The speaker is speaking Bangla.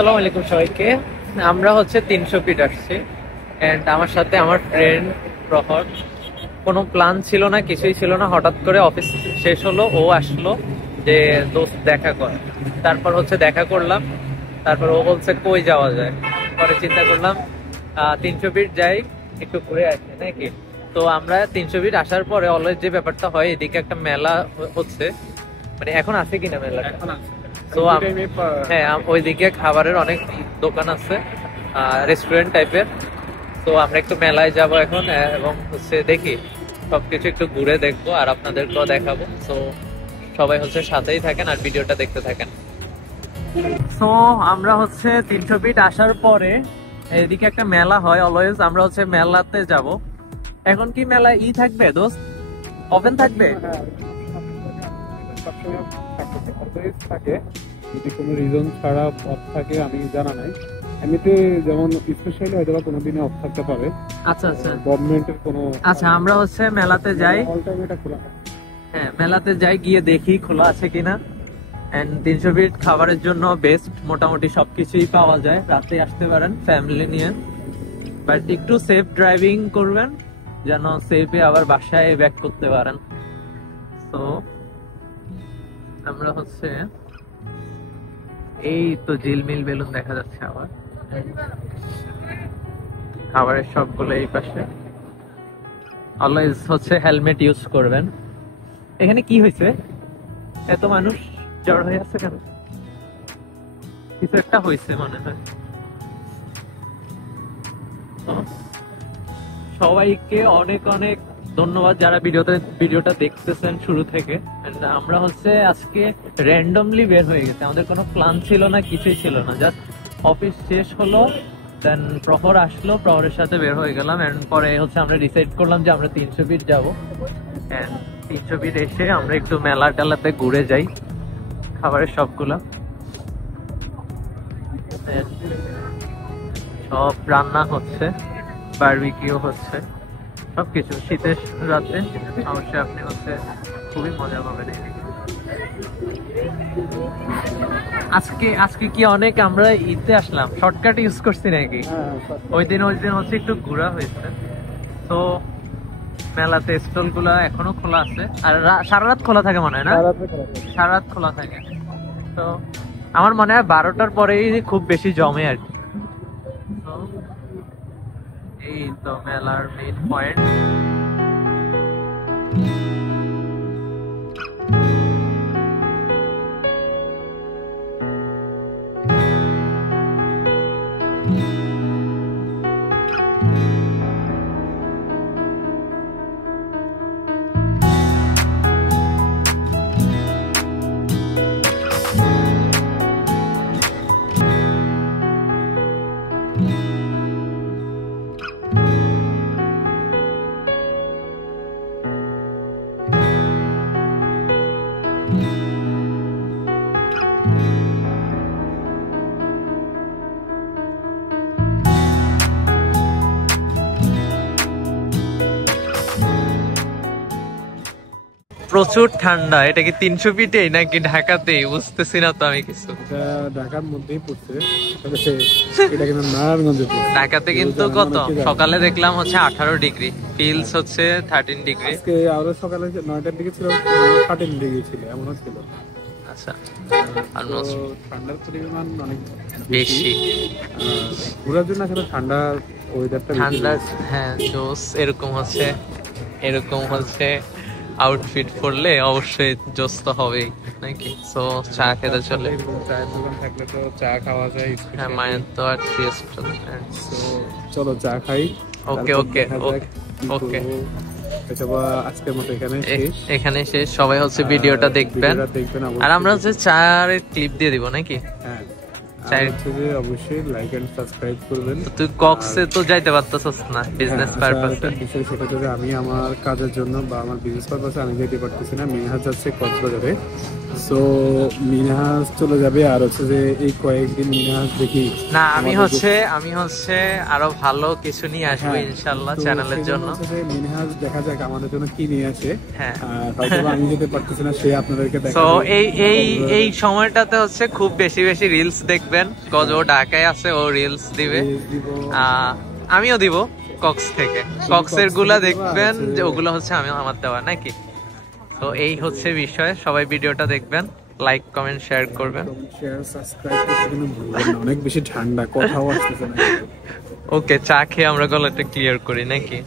আসসালামু আলাইকুম সবাইকে। আমরা হচ্ছে 300 ফিট আসছি এন্ড আমার সাথে আমার ফ্রেন্ড প্রহর। কোনো প্ল্যান ছিল না, কিছুই ছিল না, হঠাৎ করে অফিস শেষ হলো, ও আসলো যে দোস্ত দেখা কর। তারপর হচ্ছে দেখা করলাম, তারপর ও বলছে কই যাওয়া যায়। পরে চিন্তা করলাম 300 ফিট যাই, একটু ঘুরে আসি নাকি। তো আমরা 300 ফিট আসার পরে অলওয়েজ যে ব্যাপারটা হয়, এদিকে একটা মেলা হচ্ছে, মানে এখন আছে কিনা মেলা, তো হ্যাঁ ওইদিকে খাবারের অনেক দোকান আছে, রেস্টুরেন্ট টাইপের। তো আমরা একটু মেলায় যাব এখন, এবং হচ্ছে দেখি সবকিছু একটু ঘুরে দেখবো আর আপনাদেরকেও দেখাবো। তো সবাই হচ্ছে সাথেই থাকেন আর ভিডিওটা দেখতে থাকেন। তো আমরা হচ্ছে 300 ফিট আসার পরে এদিকে একটা মেলা হয় অলওয়েজ, আমরা হচ্ছে মেলাতে যাব। এখন কি মেলা থাকবে দোস্ত, ওপেন থাকবে? থাকে যদি কোনো রিজন ছাড়া অফ থাকে আমি জানা নাই, এমনিতে যেমন স্পেশালি হয়তো কোনো দিনে অফ থাকতে পারে। আচ্ছা আচ্ছা, গভর্নমেন্টের কোনো আচ্ছা আমরা হচ্ছে মেলাতে যাই, অল টাইম এটা খোলা। হ্যাঁ মেলাতে যাই, গিয়ে দেখি খোলা আছে কিনা। এন্ড 300 ফিট খাবারের জন্য বেস্ট, মোটামুটি সবকিছুই পাওয়া যায়। রাতে আসতে পারেন ফ্যামিলি নিয়ে, বাট একটু সেফ ড্রাইভিং করবেন যেন সেফে আবার বাসায় ব্যাক করতে পারেন। তো আমরা হচ্ছে এই তো ঝিলমিল বেলুন দেখা যাচ্ছে, আবার খাবারের সবগুলো এই পাশে। অলওয়েজ হচ্ছে হেলমেট ইউজ করবেন। এখানে কি হয়েছে, এত মানুষ জড় হয়ে আছে কেন? কিছু একটা হয়েছে মনে হয়। সবাইকে অনেক অনেক ধন্যবাদ যারা ভিডিওটা দেখতেছেন শুরু থেকে। আমরা হচ্ছে আজকে র্যান্ডমলি বের হয়ে গেছে, আমাদের কোনো প্ল্যান ছিল না, কিছুই ছিল না, জাস্ট অফিস শেষ হলো, দেন প্রহর আসলো, প্রহরের সাথে বের হয়ে গেলাম। এন্ড পরে হচ্ছে আমরা ডিসাইড করলাম যে আমরা 300 ফিট যাবো। 300 ফিট এসে আমরা একটু মেলা টেলাতে ঘুরে যাই, খাবারের সবগুলো সব রান্না হচ্ছে, বারবিকিউ হচ্ছে, সবকিছু শীতের রাতে অবশ্যই আপনি হচ্ছে খুবই মজা পাবেন। আজকে কি অনেক আমরা ঈদে আসলাম, শর্টকাট ইউজ করছি নাকি? ওই দিন হচ্ছে একটু ঘোরা হয়েছে। তো মেলাতে স্টল গুলা এখনো খোলা আছে, আর সারা রাত খোলা থাকে মনে হয় না? সারা রাত খোলা থাকে। তো আমার মনে হয় 12টার পরেই খুব বেশি জমে আর কি। এই তো মেলার মেইন পয়েন্ট। প্রচুর ঠান্ডা। এটা কি 300 ফিটে নাকি ঢাকাতেই, বুঝতেছি না তো আমি কিছু। ঢাকার মধ্যেই পড়ছে, এটা কিন্তু নারায়ণগঞ্জে পড়ছে। ঢাকাতে কিন্তু কত সকালে দেখলাম হচ্ছে 18 ডিগ্রি, ফিলস হচ্ছে 13 ডিগ্রি। আজকে আরো সকালে 9টার দিকে ছিল 13 ডিগ্রি ছিল, এমনও ছিল। আচ্ছা, ঠান্ডার পরিমাণ অনেক বেশি। ঘোরার জন্য আসলে ঠান্ডা ওয়েদারটা ঠান্ডা, হ্যাঁ জোস। এরকম হচ্ছে আউটফিট পরলে অবশ্যই জোস তো হবেই নাকি। সো চা খেতে চলে, চায়ের দোকান থাকলে তো চা খাওয়া যায়। হ্যাঁ মায়ের তো আর চলো চা খাই। ওকে ওকে ওকে, আজকের মতো এখানে শেষ। সবাই হচ্ছে ভিডিওটা দেখবেন, আর আমরা হচ্ছে চার ক্লিপ দিয়ে দিব নাকি? হ্যাঁ, অবশ্যই লাইক এন্ড সাবস্ক্রাইব করবেন। তুই কক্সে তো যাইতে পারতেছস না বিজনেস পারপাসে। সেটা যদি আমি আমার কাজের জন্য বা আমার বিজনেস পারপাসে আমি যেতে পারতেছি না। মিনহাজ যাচ্ছে কক্সবাজারে, সো মিনহাজ চলে যাবে। আর হচ্ছে যে এই কয়েকদিন মিনহাজ দেখি না, আমি হচ্ছে আরো ভালো কিছু নিয়ে আসবো ইনশাআল্লাহ চ্যানেলের জন্য। মিনহাজ দেখা যাক আমাদের জন্য কি নিয়ে আসে। হ্যাঁ, হয়তো আমি যেতে পারতেছি না, সে আপনাদেরকে দেখাবে। সো এই সময়টাতে হচ্ছে খুব বেশি রিলস দেখবেন, দেখবেন, কজ ও ঢাকায় আছে, ও রিলস দিবে, আমিও দিব কক্স থেকে। কক্সের গুলা দেখবেন যে ওগুলো হচ্ছে আমি আমার দেওয়া নাকি। তো এই হচ্ছে বিষয়, সবাই ভিডিওটা দেখবেন, লাইক কমেন্ট শেয়ার করবেন। অনেক বেশি ঠান্ডা, কথাও আসতেছে না। ওকে, চা খেয়ে আমরা গলাটা ক্লিয়ার করি নাকি।